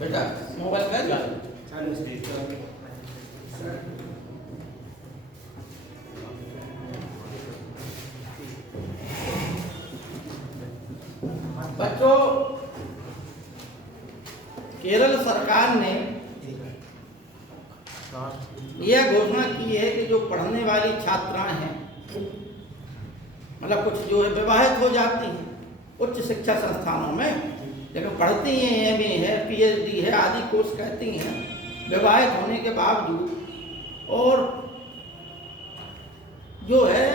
बेटा मोबाइल कर बच्चों, केरल सरकार ने यह घोषणा की है कि जो पढ़ने वाली छात्राएं हैं, मतलब कुछ जो है विवाहित हो जाती हैं उच्च शिक्षा संस्थानों में, लेकिन पढ़ती हैं, एमए है, पीएचडी है आदि कोर्स करती हैं, विवाहित होने के बावजूद और जो है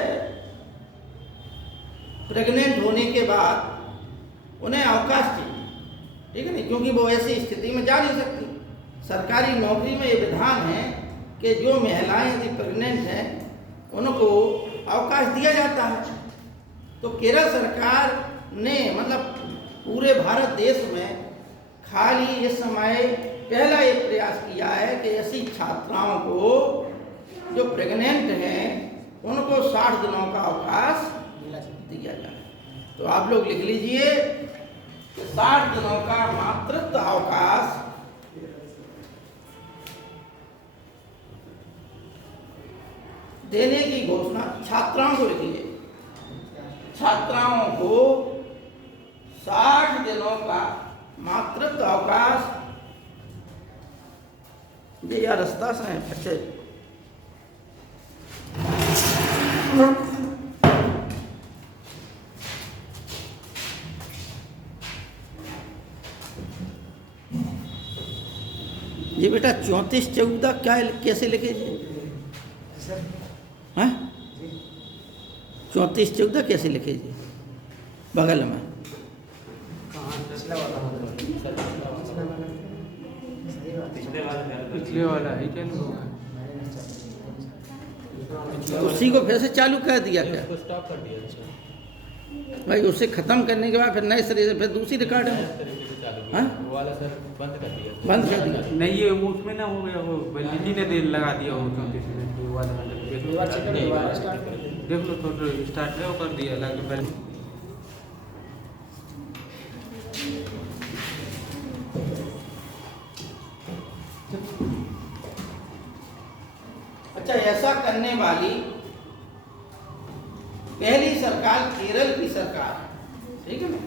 प्रेग्नेंट होने के बाद उन्हें अवकाश चाहिए, ठीक है नहीं, क्योंकि वो ऐसी स्थिति में जा नहीं सकती। सरकारी नौकरी में ये विधान है कि जो महिलाएं यदि प्रेग्नेंट हैं उनको अवकाश दिया जाता है। तो केरल सरकार ने मतलब पूरे भारत देश में खाली इस समय पहला ये प्रयास किया है कि ऐसी छात्राओं को जो प्रेग्नेंट हैं उनको 60 दिनों का अवकाश दिया जाए। तो आप लोग लिख लीजिए कि 60 दिनों का मातृत्व अवकाश देने की घोषणा छात्राओं को लिखिए, छात्राओं को 60 दिनों का मातृत्व अवकाश। ये यार रास्ता से है अच्छे ये बेटा 34-14 क्या कैसे लिखे हैं? 34-14 कैसे लिखे जी बगल में? पिछले वाला है क्या? उसी को फिर से चालू कर दिया क्या? स्टॉप कर दिया भाई उसे खत्म करने के बाद फिर नए सिरे से फिर दूसरी रिकॉर्ड है वो वाला सर बंद कर दिया। बंद कर दिया नहीं ये उसमें ना हो गया, वो वैलिडिटी ने देर लगा दिया हो 34 मिनट वो वाला देख लो थोड़ा स्टार्ट है वो कर दिया लगे पहले। अच्छा, ऐसा करने वाली पहली सरकार केरल की सरकार है, ठीक है ना?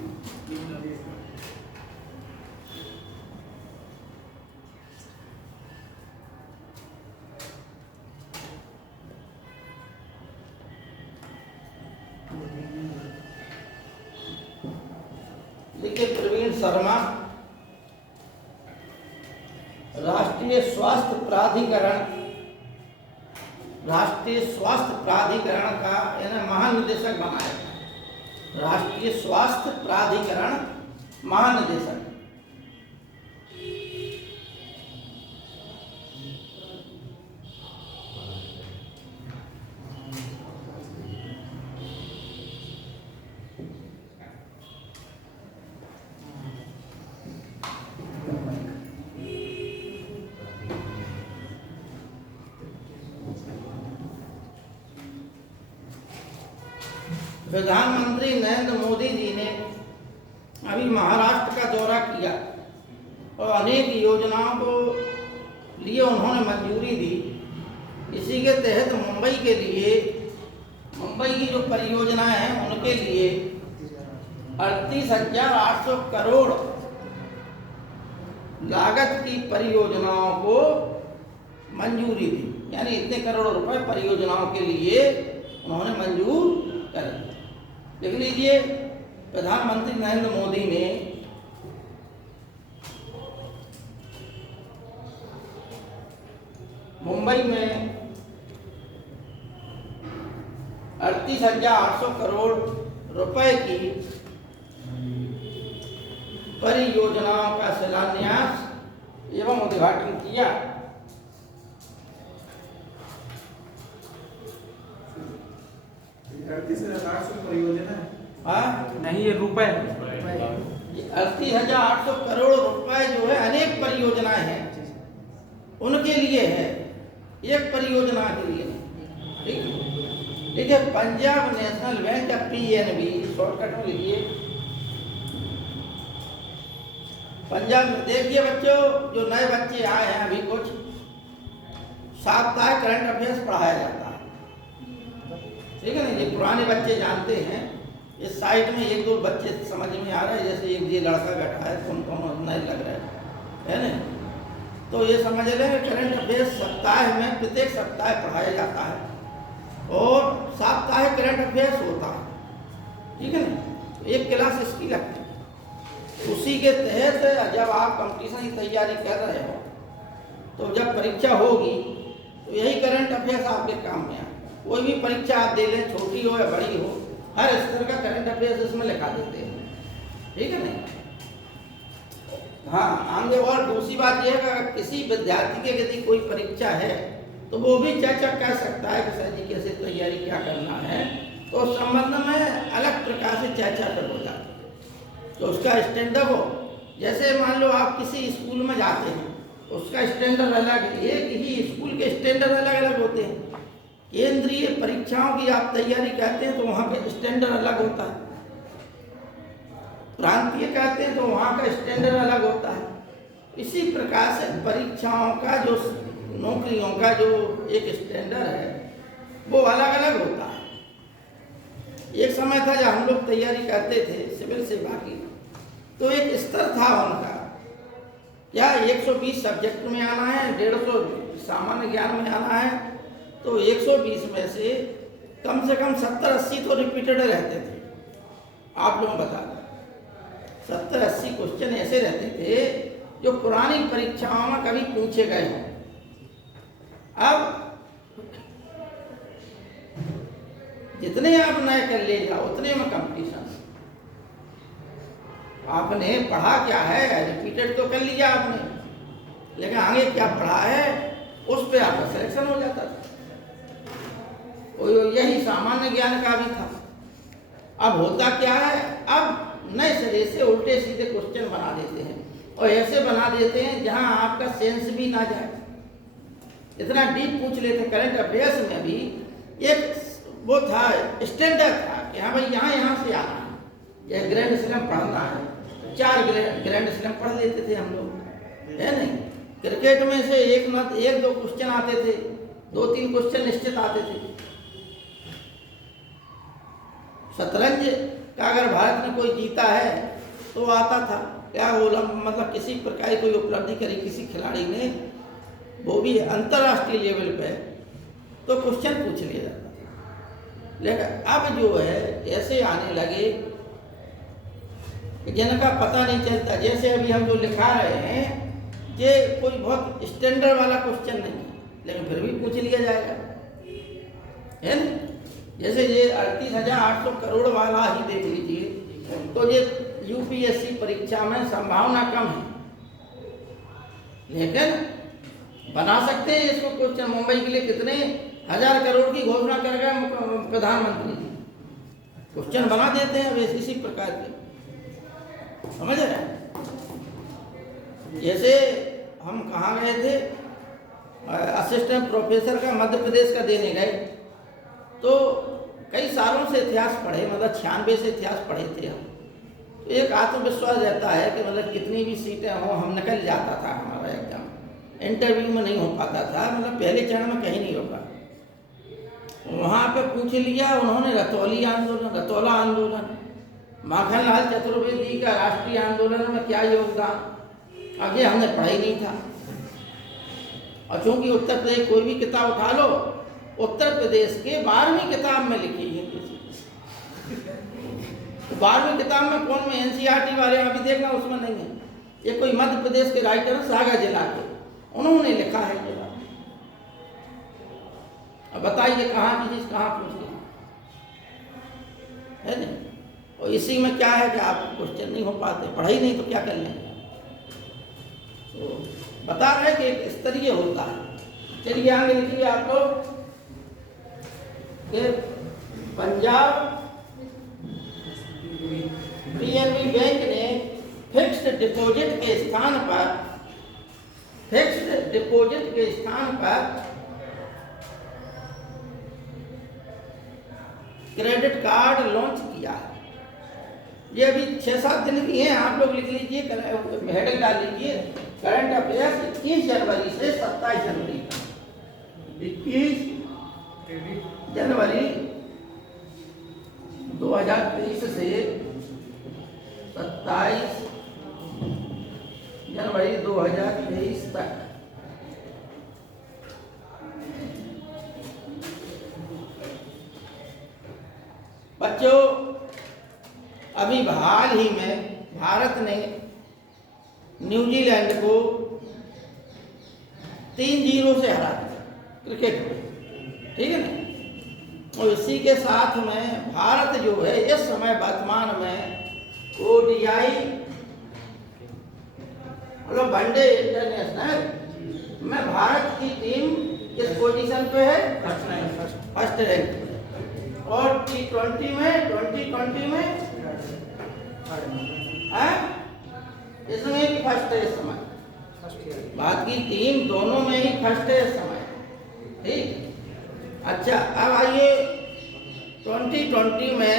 देखिए प्रवीण शर्मा, राष्ट्रीय स्वास्थ्य प्राधिकरण का यानी महानिदेशक बनाया, राष्ट्रीय स्वास्थ्य प्राधिकरण महानिदेशक। प्रधानमंत्री नरेंद्र मोदी जी ने अभी महाराष्ट्र का दौरा किया और अनेक योजनाओं को लिए उन्होंने मंजूरी दी। इसी के तहत मुंबई के लिए, मुंबई की जो परियोजनाएं हैं उनके लिए 38,800 करोड़ लागत की परियोजनाओं को मंजूरी दी, यानी इतने करोड़ रुपए परियोजनाओं के लिए उन्होंने मंजूर कर दिया। लिख लीजिए, प्रधानमंत्री नरेंद्र मोदी ने मुंबई में 38,800 करोड़ रुपए की परियोजनाओं का शिलान्यास एवं उद्घाटन किया। नहीं ये रुपए 38,800 करोड़ रुपए जो है अनेक परियोजनाएं हैं उनके लिए है, एक परियोजना के लिए नहीं, ठीक। देखिए, पंजाब नेशनल बैंक या PNB शॉर्टकट में लिखिए। पंजाब में देखिए बच्चों, जो नए बच्चे आए हैं अभी कुछ, साप्ताहिक करंट अफेयर्स पढ़ाया जाता है, ठीक है ना। ये पुराने बच्चे जानते हैं, इस साइड में एक दो बच्चे समझ में आ रहे हैं, जैसे एक ये लड़का बैठा है, कौन कौन नए लग रहा है ना। तो ये समझ लें करंट अफेयर्स सप्ताह में प्रत्येक सप्ताह पढ़ाया जाता है और साप्ताहिक करंट अफेयर्स होता है, ठीक है ना। एक क्लास इसकी लगती है। उसी के तहत जब आप कंपटीशन की तैयारी कर रहे हो तो जब परीक्षा होगी तो यही करंट अफेयर्स आपके काम में आए। कोई भी परीक्षा आप दे लें, छोटी हो या बड़ी हो, हर स्तर का करंट अफेयर्स इसमें लिखा देते हैं, ठीक है ना। हाँ, आगे और दूसरी बात यह है कि किसी विद्यार्थी के यदि कोई परीक्षा है तो वो भी चर्चा कर सकता है कि सर जी कैसे तैयारी क्या करना है, तो उस संबंध में अलग प्रकार से चर्चा कर हो जाती है। तो उसका स्टैंडर्ड हो, जैसे मान लो आप किसी स्कूल में जाते हैं, उसका स्टैंडर्ड अलग है, एक ही स्कूल के स्टैंडर्ड अलग अलग होते हैं। केंद्रीय परीक्षाओं की आप तैयारी करते हैं तो वहाँ पे स्टैंडर्ड अलग होता है, प्रांतीय कहते हैं तो वहाँ का स्टैंडर्ड अलग होता है। इसी प्रकार से परीक्षाओं का जो नौकरियों का जो एक स्टैंडर्ड है वो अलग अलग होता है। एक समय था जब हम लोग तैयारी करते थे सिविल सेवा की, तो एक स्तर था उनका, क्या 120 सब्जेक्ट में आना है, 150 सामान्य ज्ञान में आना है, तो 120 में से कम 70-80 तो रिपीटेड रहते थे। आप लोग बता दें, 70-80 क्वेश्चन ऐसे रहते थे जो पुरानी परीक्षाओं में कभी पूछे गए हों। अब जितने आप नए कर ले जाओ उतने में कंपटीशन। आपने पढ़ा क्या है, रिपीटेड तो कर लिया आपने, लेकिन आगे क्या पढ़ा है उस पे आपका सिलेक्शन हो जाता था। यही सामान्य ज्ञान का भी था। अब होता क्या है, अब नए सिरे से उल्टे सीधे क्वेश्चन बना देते हैं और ऐसे बना देते हैं जहां आपका सेंस भी ना जाए, इतना डीप पूछ लेते। करंट अफेयर्स में भी एक वो था, स्टैंडर्ड था कि हाँ भाई यहाँ से आना है, यह ग्रैंड स्लैम पढ़ना है, 4 ग्रैंड स्लैम पढ़ लेते थे हम लोग, है नहीं। क्रिकेट में से एक दो क्वेश्चन आते थे, 2-3 क्वेश्चन निश्चित आते थे। शतरंज का अगर भारत में कोई जीता है तो आता था, क्या मतलब किसी प्रकार की कोई उपलब्धि करी किसी खिलाड़ी ने, वो भी अंतर्राष्ट्रीय लेवल पे, तो क्वेश्चन पूछ लिया जाता। लेकिन अब जो है ऐसे आने लगे जिनका पता नहीं चलता। जैसे अभी हम जो लिखा रहे हैं ये कोई बहुत स्टैंडर्ड वाला क्वेश्चन नहीं, लेकिन फिर भी पूछ लिया जाएगा, है ना। जैसे ये 38,800 करोड़ वाला ही देख लीजिए, तो ये UPSC परीक्षा में संभावना कम है, लेकिन बना सकते हैं इसको क्वेश्चन। मुंबई के लिए कितने 1000 करोड़ की घोषणा कर गए प्रधानमंत्री जी, क्वेश्चन बना देते हैं वैसे इसी प्रकार के, समझ रहे हैं। जैसे हम कहाँ गए थे, असिस्टेंट प्रोफेसर का मध्य प्रदेश का देने गए, तो कई सालों से इतिहास पढ़े, मतलब 96 से इतिहास पढ़े थे हम, तो एक आत्मविश्वास रहता है कि मतलब कितनी भी सीटें हो हम निकल जाता था। हमारा एग्जाम इंटरव्यू में नहीं हो पाता था, मतलब पहले चरण में कहीं नहीं होगा। वहाँ पे पूछ लिया उन्होंने रतौला आंदोलन, माखनलाल चतुर्वेदी का राष्ट्रीय आंदोलन में क्या योगदान, आगे हमने पढ़ा ही नहीं था। और चूंकि उत्तर प्रदेश कोई भी किताब उठा लो, उत्तर प्रदेश के 12वीं किताब में लिखी है किसी, तो 12वीं किताब में कौन में NCERT वाले अभी देखना उसमें नहीं है। ये कोई मध्य प्रदेश के राइटर सागर जिला के, उन्होंने लिखा है ये बात। अब बताइए कहाँ की चीज कहाँ पूछनी है नहीं। और इसी में क्या है कि आप क्वेश्चन नहीं हो पाते, पढ़ाई नहीं तो क्या कर लेंगे। तो बता रहे कि एक स्तरीय होता है। चलिए आगे लिखिए आप लोग कि पंजाब PNB बैंक ने फिक्स्ड डिपॉजिट के स्थान पर क्रेडिट कार्ड लॉन्च किया है। ये अभी 6-7 दिन की हैं, आप लोग लिख लीजिए, हेडिंग डाल लीजिए, करंट अफेयर्स 21 जनवरी से 27 जनवरी तक। 21 जनवरी 2023 से 27 जनवरी 2023 तक। बच्चों, अभी हाल ही में भारत ने न्यूजीलैंड को 3-0 से हरा दिया क्रिकेट में, ठीक है ना। और इसी के साथ में भारत जो है इस समय वर्तमान में ओडीआई मतलब वनडे इंटरनेशनल में भारत की टीम किस पोजीशन पे है? फर्स्ट रैंक पे। और T20 में 2020 में इसमें भी फर्स्ट है इस समय, बाकी टीम दोनों में ही फर्स्ट है इस समय, ठीक। अच्छा, अब आइए 2020 में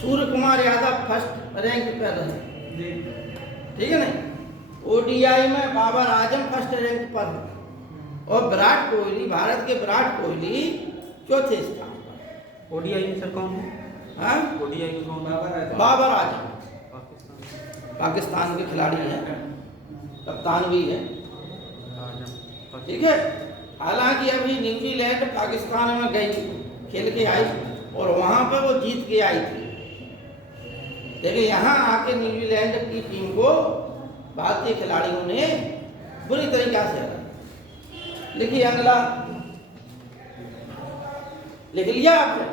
सूर्य कुमार यादव फर्स्ट रैंक पर रहे, ठीक है ना। ओडीआई में बाबर आजम फर्स्ट रैंक पर, और विराट कोहली, भारत के विराट कोहली चौथे स्थान पर। ओडीआई में सर कौन है? हाँ, ओडीआई में कौन? बाबर आजम पाकिस्तान के खिलाड़ी हैं, कप्तान भी है, ठीक है। हालांकि अभी न्यूजीलैंड पाकिस्तान में गई, खेल के आई और वहां पर वो जीत के आई थी, लेकिन यहाँ आके न्यूजीलैंड की टीम को भारतीय खिलाड़ियों ने बुरी तरीका से हराया। लिखिए अगला, लिख लिया आपने?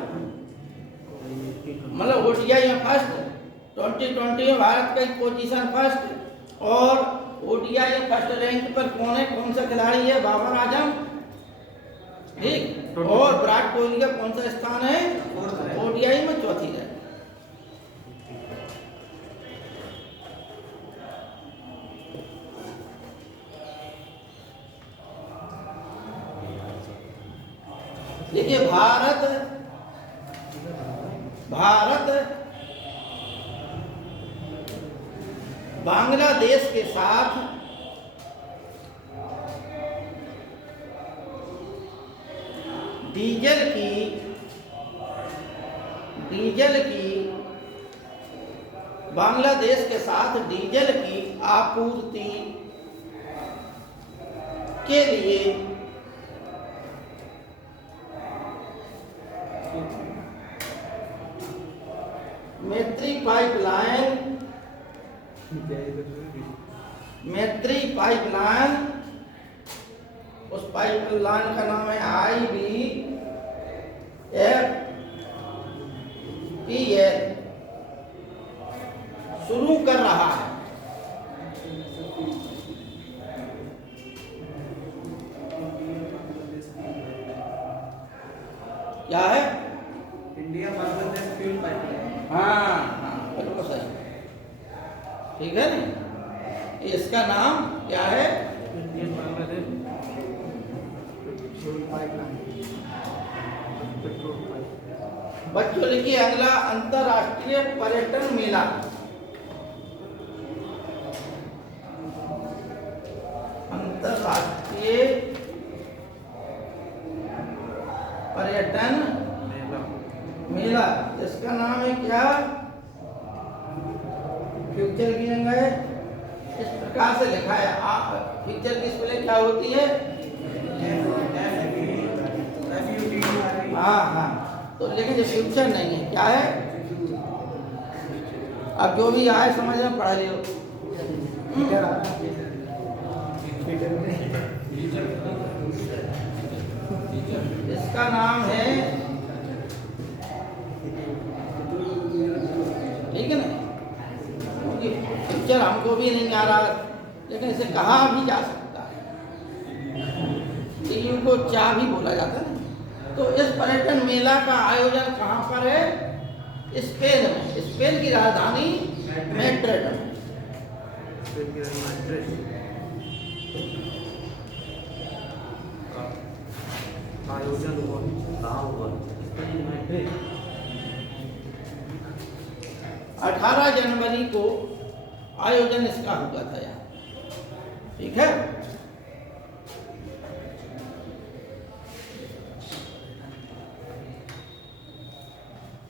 मतलब ओडीआई में फर्स्ट, 2020 में भारत का पोजीशन फर्स्ट, और ओडीआई में फर्स्ट रैंक पर कौन है, कौन सा खिलाड़ी है? बाबर आजम, ठीक। और विराट कोहली का कौन सा स्थान है? ओडीआई में चौथी रैंक। देखिए, भारत बांग्लादेश के साथ डीजल की बांग्लादेश के साथ डीजल की आपूर्ति के लिए मैत्री पाइपलाइन, उस पाइपलाइन का नाम है IBFPL, शुरू कर रहा है। क्या है? India Bangladesh fuel pipeline. हाँ, बिल्कुल सही, ठीक है ना। इसका नाम क्या है? Indian Bangladesh fuel pipeline. बच्चों, लिखिए अगला, अंतरराष्ट्रीय पर्यटन मेला। अंतरराष्ट्रीय पर्यटन मेला, इसका नाम है क्या? फ्यूचर की जगह इस प्रकार से लिखा है। आप फ्यूचर की स्पेलिंग क्या होती है? हाँ हाँ, तो लेकिन ये फ्यूचर नहीं है, क्या है? अब जो भी आए समझ में पढ़ा लियो। इसका नाम है, ठीक है ना, क्योंकि पिक्चर हमको भी नहीं आ रहा, लेकिन इसे कहा भी जा सकता है, टीयू को चा भी बोला जाता है। तो इस पर्यटन मेला का आयोजन कहाँ पर है? स्पेन में। स्पेन की राजधानी मैड्रिड में। आयोजन हुआ कहाँ हुआ? 18 जनवरी को आयोजन इसका हुआ था यहाँ, ठीक है।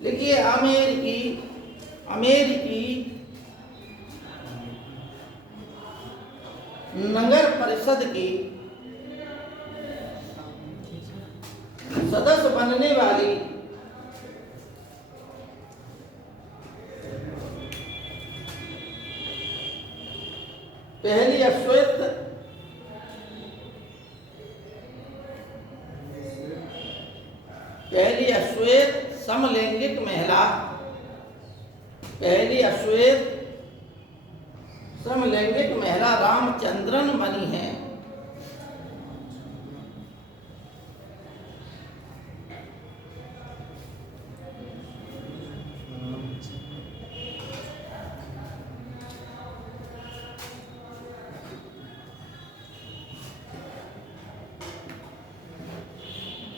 देखिए अमेरिकी नगर परिषद की सदस्य बनने वाली पहली अश्वेत समलैंगिक महिला, पहली अश्वेत समलैंगिक महिला रामचंद्रन बनी है।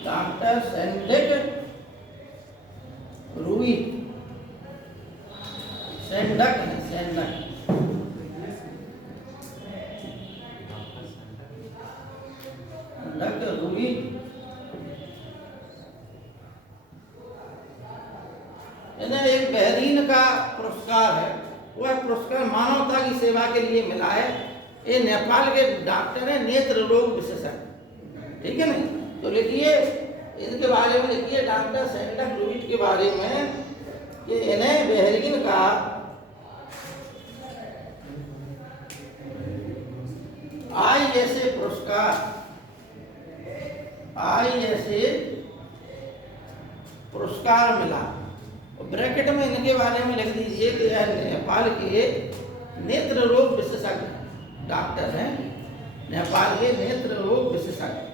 डॉक्टर सेंडेक रूई, सेंडक है, सेंडक रूई एक बहरीन का पुरस्कार है। वह पुरस्कार मानवता की सेवा के लिए मिला है। ये नेपाल के डॉक्टर हैं, नेत्र रोग विशेषज्ञ, ठीक है ना। तो लिखिए इनके बारे में, लिखिए डॉक्टर सेंडक लुइट के बारे में कि इन्हें बहरीन का ISA पुरस्कार मिला। और ब्रैकेट में इनके बारे में लिख दीजिए कि यह नेपाल के नेत्र रोग विशेषज्ञ डॉक्टर हैं, नेपाल के नेत्र रोग विशेषज्ञ।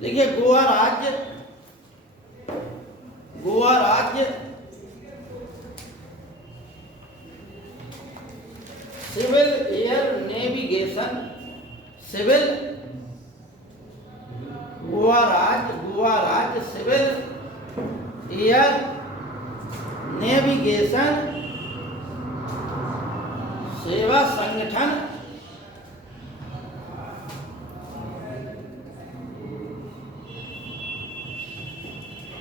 देखिए गोवा राज्य सिविल एयर नेविगेशन, गोवा राज्य सिविल एयर नेविगेशन सेवा संगठन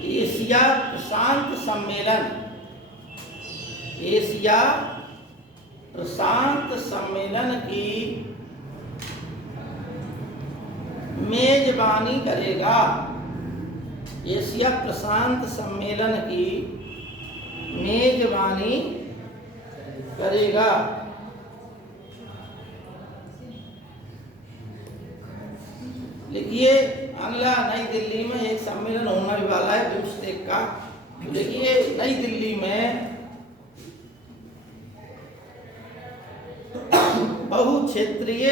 एशिया प्रशांत सम्मेलन की मेजबानी करेगा। एशिया प्रशांत सम्मेलन की मेजबानी करेगा। लिखिए अगला नई दिल्ली में एक सम्मेलन होने वाला है बिम्स्टेक का। देखिए नई दिल्ली में बहुक्षेत्रीय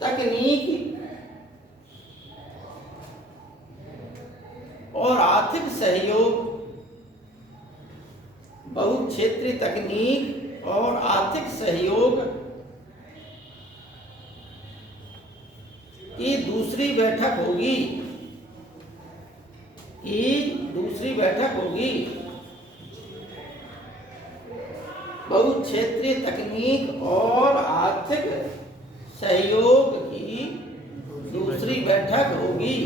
तकनीक और आर्थिक सहयोग, बहुक्षेत्रीय तकनीक और आर्थिक सहयोग की दूसरी बैठक होगी। बहुक्षेत्रीय तकनीक और आर्थिक सहयोग की दूसरी बैठक होगी।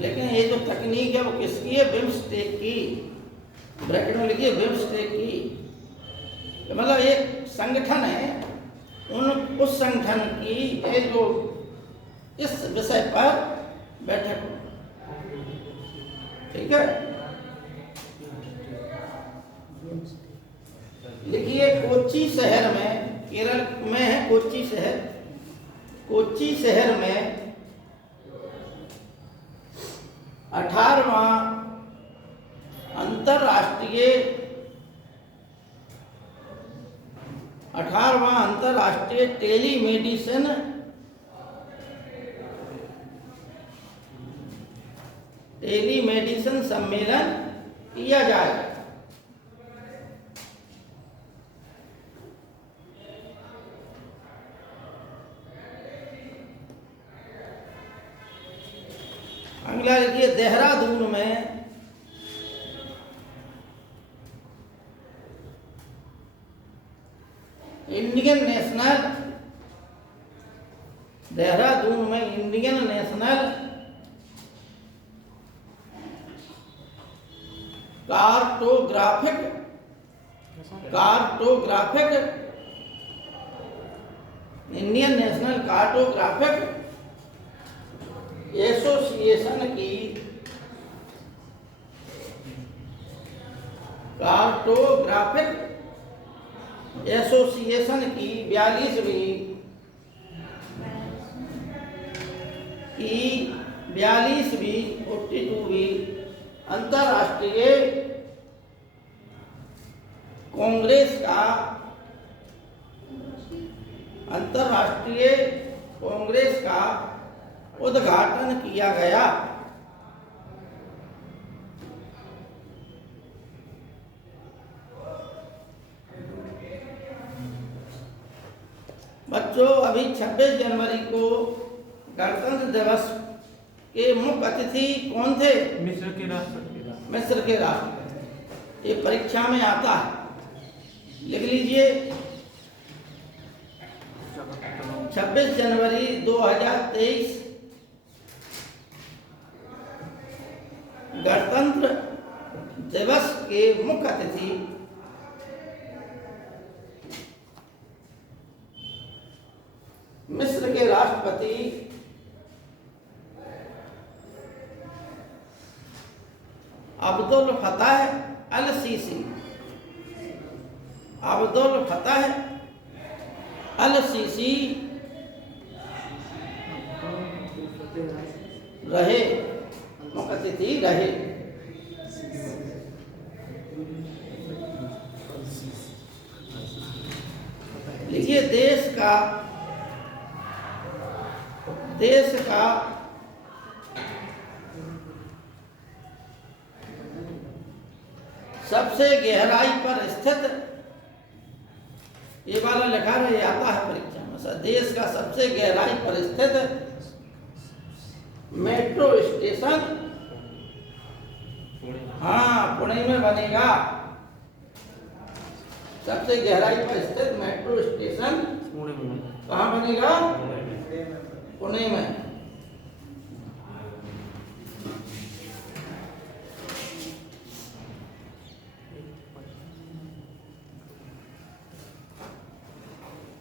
लेकिन ये जो तकनीक है वो किसकी है? बिम्स्टेक की। ब्रैकेट में लिखिए बिम्स्टेक की। मतलब एक संगठन है, उस संगठन की ये जो इस विषय पर बैठक हो, ठीक है। लिखिए कोच्चि शहर में, केरल में है कोच्चि शहर में 18वां अंतरराष्ट्रीय टेलीमेडिसिन सम्मेलन किया जाएगा। अगला लिखिए, देहरादून में इंडियन नेशनल कार्टोग्राफिक एसोसिएशन की 42वीं अंतर्राष्ट्रीय कांग्रेस का उद्घाटन किया गया। बच्चों, अभी 26 जनवरी को गणतंत्र दिवस के मुख्य अतिथि कौन थे? मिस्र के राष्ट्रपति। मिस्र के राष्ट्रपति। ये परीक्षा में आता है, लिख लीजिए। 26 जनवरी 2023 गणतंत्र दिवस के मुख्य अतिथि मिस्र के राष्ट्रपति अब्दुल फताह अल सीसी रहे, मुख्य अतिथि रहे। लिखिए, देश का सबसे गहराई पर स्थित, ये वाला लिखा रहे आता है परीक्षा में, देश का सबसे गहराई पर स्थित मेट्रो स्टेशन पुणे में बनेगा। सबसे गहराई पर स्थित मेट्रो स्टेशन कहाँ बनेगा? पुणे में।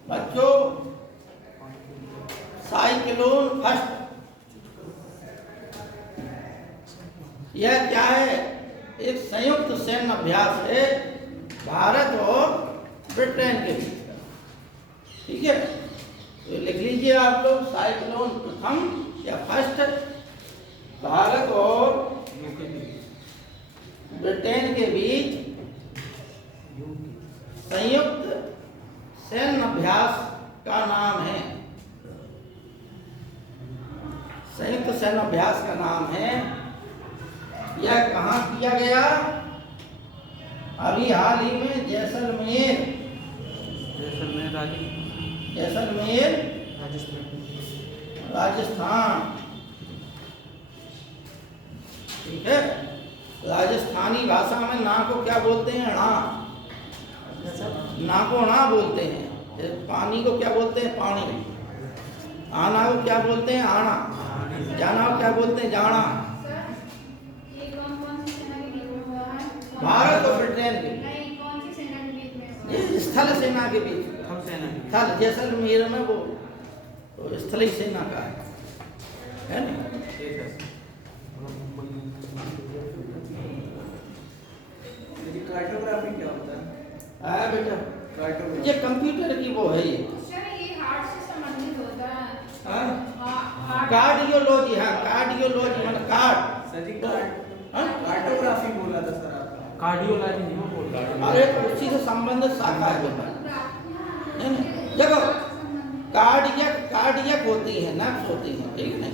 बच्चों, साइक्लोन फर्स्ट, यह क्या है? एक संयुक्त सैन्य अभ्यास है भारत और ब्रिटेन के बीच का। ठीक है, तो लिख लीजिए आप लोग, साइक्लोन प्रथम या फर्स्ट भारत और ब्रिटेन के बीच संयुक्त सैन्य अभ्यास का नाम है। संयुक्त सैन्य अभ्यास का नाम है। यह कहाँ किया गया? अभी हाल ही में जैसलमेर राजस्थान। ठीक है, राजस्थानी भाषा में ना को क्या बोलते हैं? अणा। ना को अणा बोलते हैं। पानी को क्या बोलते हैं? पानी। आना को क्या बोलते हैं? आना। जाना को क्या बोलते हैं? जाना। भारत और ब्रिटेन के ये स्थल सेना के बीच, थल जैसलमेर में वो तो स्थलीय सेना का है ना। कार्टोग्राफी क्या होता है? बेटा, ये कंप्यूटर की वो है। ये हार्ट से संबंधित होता है। कार्डियोलॉजी। हाँ, कार्डियोलॉजी मतलब कार्ड। कार्टोग्राफी बोला था सर आपने। कार्डियोलॉजी नहीं बोल रहा। अरे उसी से संबंधित शाखा है बेटा। देखो, कार्डियक होती है, नर्व्स होती हैं, ठीक है ना।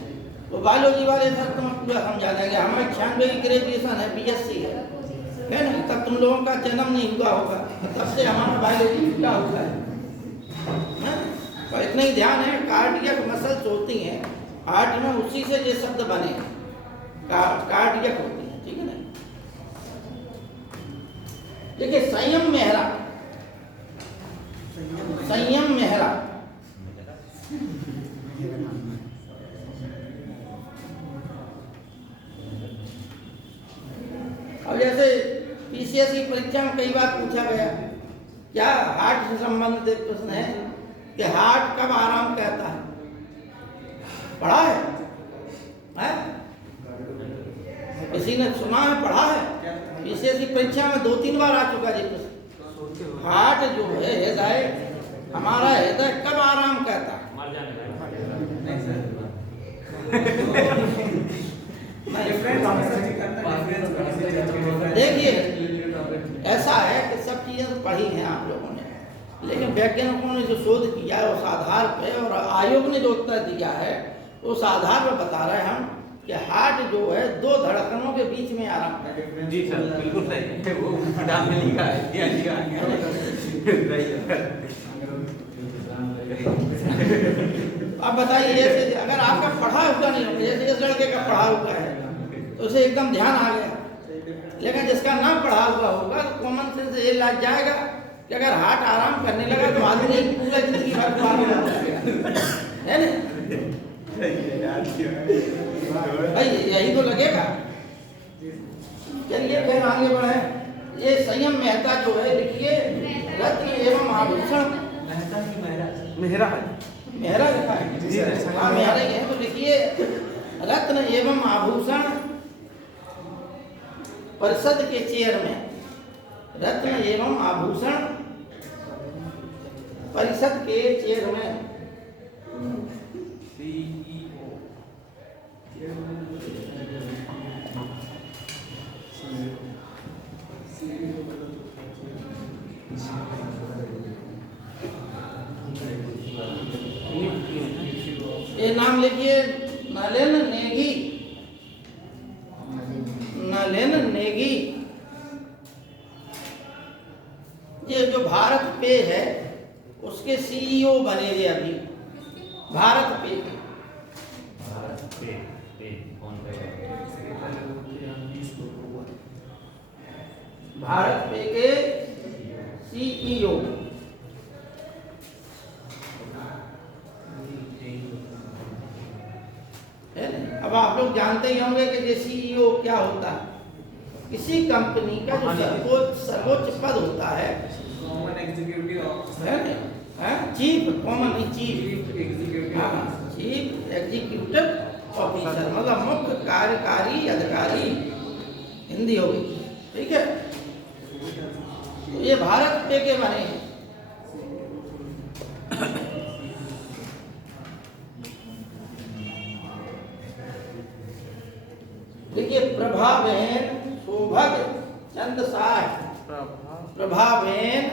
वो बायोलॉजी वाले सर तुम्हें पूरा समझा देंगे। हमारी 96 की ग्रेजुएशन है, बीएससी है ना, तब तुम लोगों का जन्म नहीं हुआ होगा, तब से हमारा बायोलॉजी पूरा हुआ है। और इतना ही ध्यान है, कार्डियक मसल्स होती हैं हार्ट में, उसी से ये शब्द बने कार्डियक होती है, ठीक है ना। देखिए संयम मेहरा, संयम मेहरा अब जैसे पीसीएस की परीक्षा में कई बार पूछा गया, क्या हार्ट से संबंधित एक प्रश्न है कि हार्ट कब आराम कहता है, पढ़ा है? किसी ने सुना है, पढ़ा है? पीसीएस की परीक्षा में 2-3 बार आ चुका जी प्रश्न। हार्ट जो है हृदय, हमारा हृदय कब आराम कहता है? देखिए ऐसा है कि सब चीजें तो पढ़ी हैं आप लोगों ने, लेकिन वैज्ञानिकों ने जो शोध किया है उस आधार पे, और आयोग ने जो उत्तर दिया है उस आधार पर बता रहे हैं हम कि हार्ट जो है 2 धड़कनों के बीच में आराम करता है। जी सर, बिल्कुल सही है, वो किताब में लिखा है, क्या लिखा है। अब बताइए, जैसे अगर आपका पढ़ा हुआ नहीं होगा, जैसे इस लड़के का पढ़ा हुआ है तो उसे एकदम ध्यान आ गया, लेकिन जिसका ना पढ़ा हुआ होगा तो कॉमन सेंस ये लग जाएगा कि अगर हार्ट आराम करने लगा तो आदमी पूरा जिंदगी भर को आराम हो जाएगा, है ना भाई, यही तो लगेगा। चलिए फिर आगे बढ़े। ये संयम मेहता जो है, लिखिए रत्न एवं आभूषण, मेहरा है, मेहरा लिखा है, हाँ मेहरा ही है, तो लिखिए रत्न एवं आभूषण परिषद के चेयरमैन, रत्न एवं आभूषण परिषद के चेयरमैन। ये नाम लिखिए नलिन नेगी, नलिन नेगी। ये जो भारत पे है उसके सीईओ बने थे अभी, भारत पे के। भारत पे के सीईओ। अब आप लोग जानते ही होंगे कि ये सीईओ क्या होता है। किसी कंपनी का जो सर्वोच्च पद होता है, कॉमन एग्जीक्यूटिव है चीफ, कॉमन नहीं chief executive, chief executive officer, मतलब मुख्य कार्यकारी अधिकारी, हिंदी हो गई, ठीक है। तो ये भारत पे के बने हैं। देखिए प्रभाबेन शोभग चंद साह, प्रभाबेन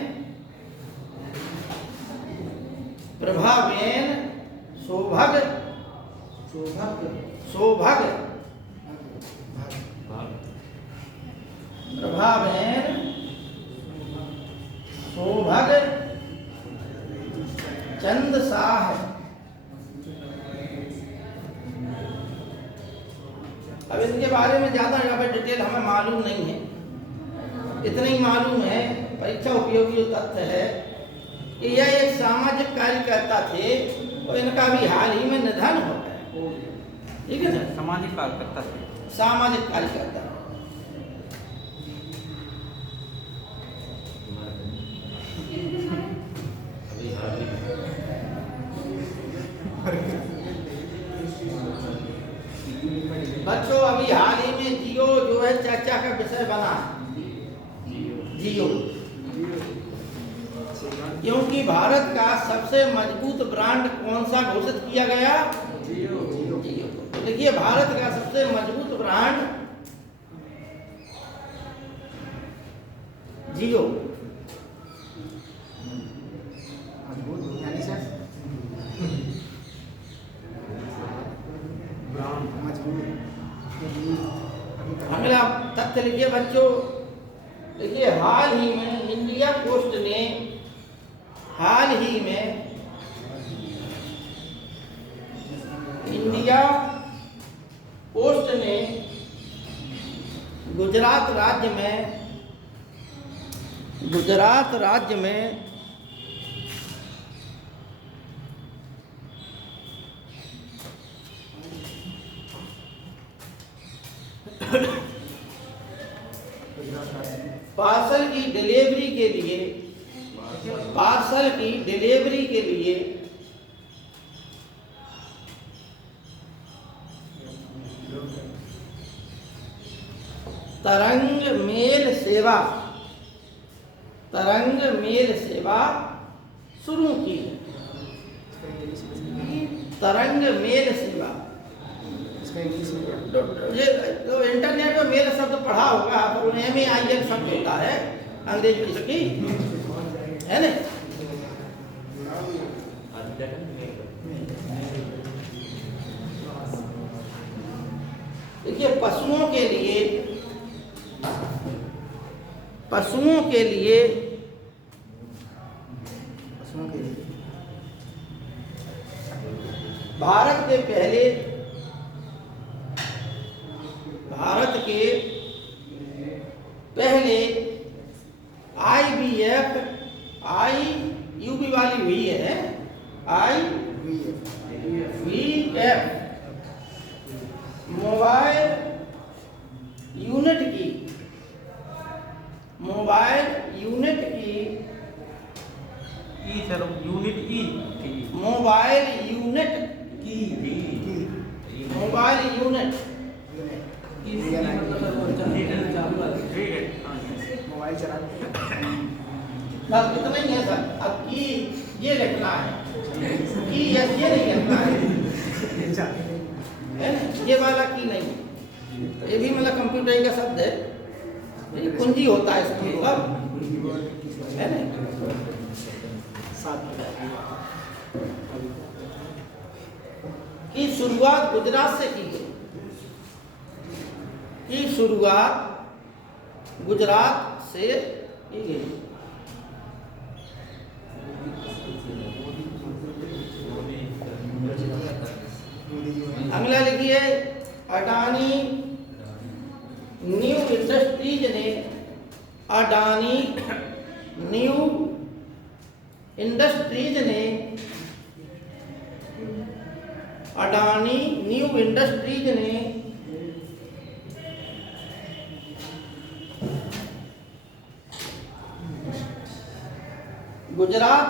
शोभग शोभग प्रभाबेन शोभग चंद साह। अब इनके बारे में ज़्यादा यहाँ पर डिटेल हमें मालूम नहीं है, इतना ही मालूम है, परीक्षा उपयोगी तथ्य है कि यह एक सामाजिक कार्यकर्ता थे और इनका भी हाल ही में निधन हो गया, ठीक है सर। सामाजिक कार्यकर्ता थे, सामाजिक कार्यकर्ता। बच्चों अभी हाल ही में जियो जो है चर्चा का विषय बना है, जियो, क्योंकि भारत का सबसे मजबूत ब्रांड कौन सा घोषित किया गया? जियो। तो देखिए भारत का सबसे मजबूत ब्रांड जियो। ब्रांड तथ्य लिखिए बच्चों। देखिए हाल ही में इंडिया पोस्ट ने इंडिया पोस्ट ने गुजरात राज्य में पार्सल की डिलीवरी के लिए तरंग मेल सेवा शुरू की है। तरंग मेल सेवा, ये तो इंटरनेट में मेल शब्द पढ़ा होगा, तो MEIL शब्द होता है अंग्रेजी इसकी, है ना। देखिए पशुओं के लिए भारत के पहले IVF IUB वाली हुई है, IVF मोबाइल यूनिट की बस इतना ही है सर। अब की ये लिखना है, की ये नहीं लिखना है ना? ये वाला की नहीं, ये भी मतलब कंप्यूटर का शब्द है, ये कुंजी होता है इसका मतलब, है ना। की शुरुआत गुजरात से की गई, अगला लिखिए अडानी न्यू इंडस्ट्रीज ने गुजरात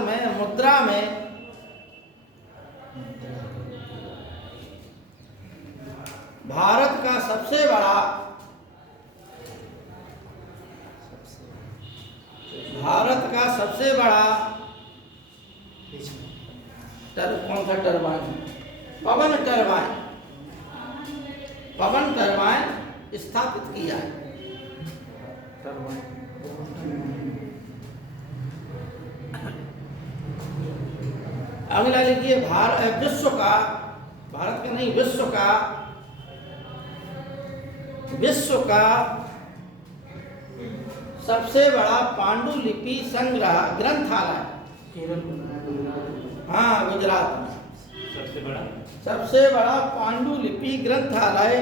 में मुद्रा में भारत का सबसे बड़ा कौन सा टरबाइन? पवन टरबाइन स्थापित किया है। अगला लिखिए विश्व का सबसे बड़ा पांडुलिपि संग्रह ग्रंथालय, हाँ गुजरात में सबसे बड़ा पांडुलिपि ग्रंथालय